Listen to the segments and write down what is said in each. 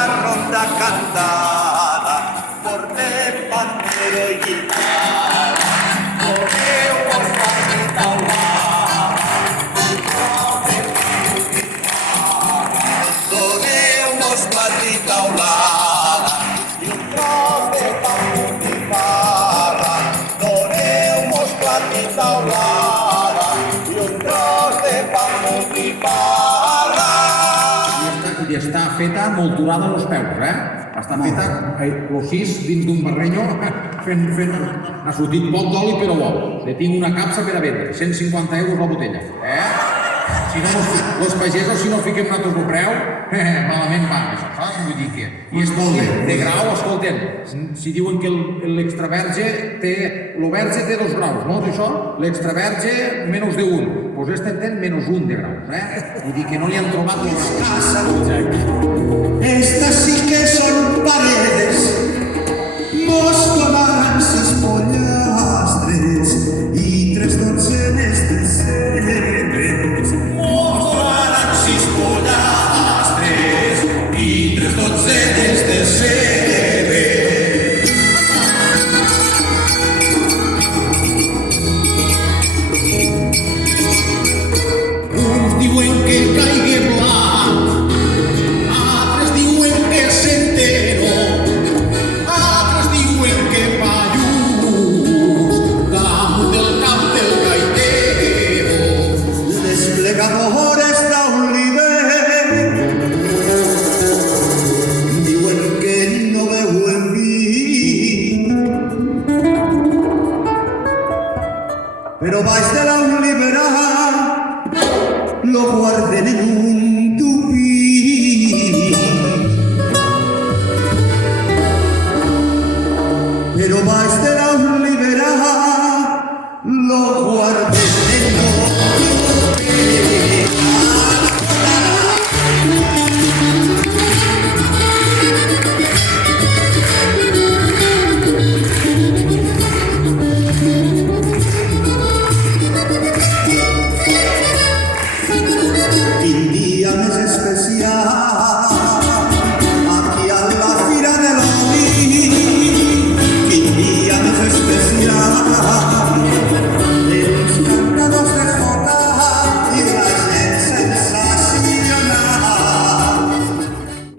una ronda cantada, porté pandero y guitarra, ponemos patita taulada y un tros de pan butifarra. Doneu-mos platita taulada i un tros de pan butifarra. I està feta molturada als peus, Està feta, l'ossís dins d'un barrenyo, ha sortit poc d'oli però bo. Le tinc una capsa per a vendre, 150 euros la botella, Si no, els pagesos, si no fiquem nosaltres el preu, malament va, això, saps? Vull dir que... I és molt bé. De grau, escolten, si diuen que l'extraverge té... L'overge té 2 graus, no? Això? L'extraverge, menys de 1. Doncs este té menys 1 de graus, Vull dir que no li han trobat els graus. Estas sí que son paredes, mos tomaran 6 pollastres y 3 doccenes de cebes. Mos tomaran 6 pollastres y 3 doccenes de cebes. Uns diuen que caigui blanc, altres diuen que s'entero, altres diuen que fa lluz damunt del cap del gaitero. Desplegadores d'Oliver diuen que no veuen vi, però baix de l'Olivera lo guarden en un tupí. Pero baix de l'Olivera lo guarden en un tupí. Quin dia més especial aquí a la Fira de l'Oli. Quin dia més especial els cantadors de jota i la gent sensacional.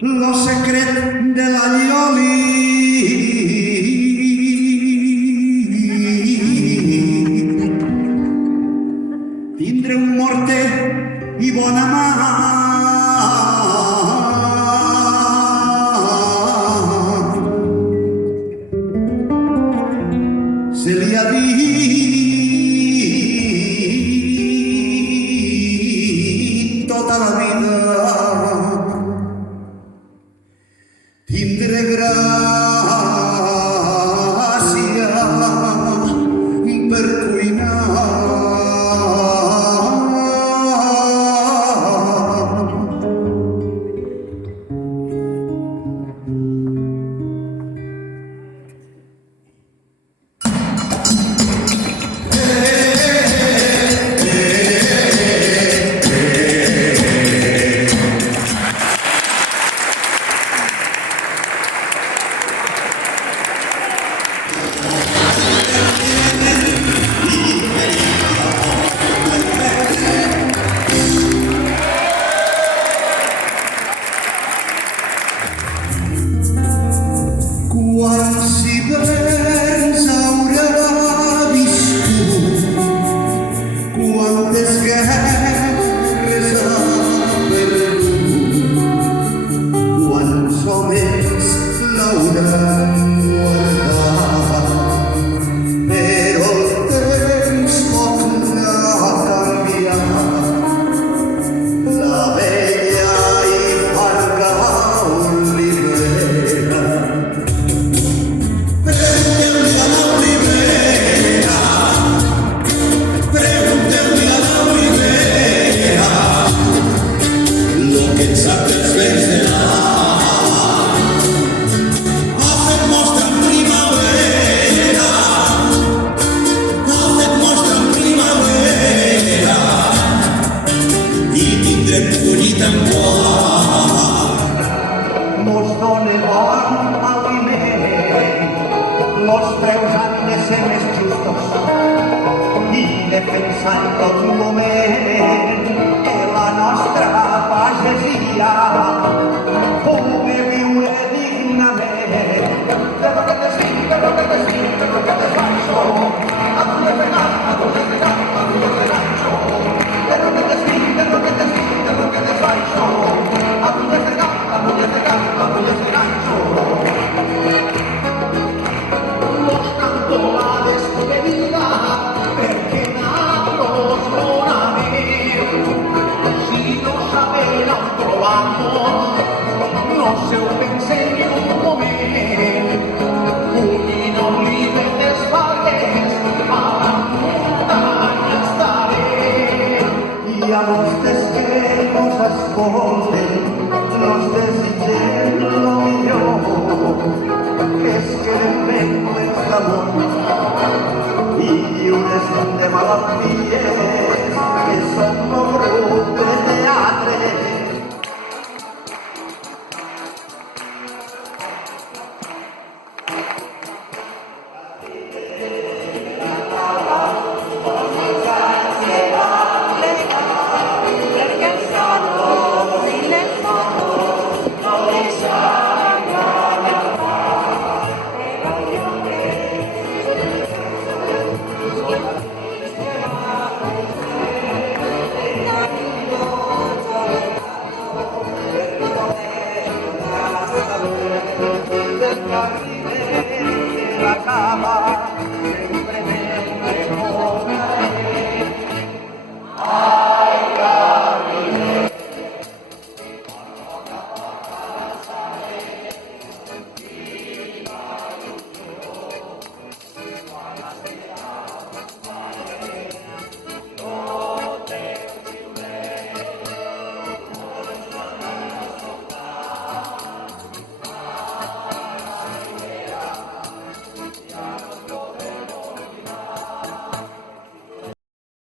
Lo secret de la Lioli. Tindre un morter i bona mà. Se li ha dit tota la vida. Tindre dóna bon aliment. Los preus han de ser més justos i defensar en tot moment que la nostra pagesia pugui viure dignament. Però que te sí, però que te sí, però que te faig, a tu de pegar, a tu de pegar, a tu de pegar. Pero que te sí, pero que te sí, pero que te faig, a tu de pegar, a tu de pegar, a tu de pegar. Los canto la despedida perquè nosaltres morarem. Si no sabem on trobar-nos, no se ho pensem ni un moment. Puguin oblidar les falles, a la muntanya estarem. I a vostès que us escolten, nos desitgem lo millor, que es queden ben plens d'amor i lliures de malalties, que som un grup de teatre. Gracias.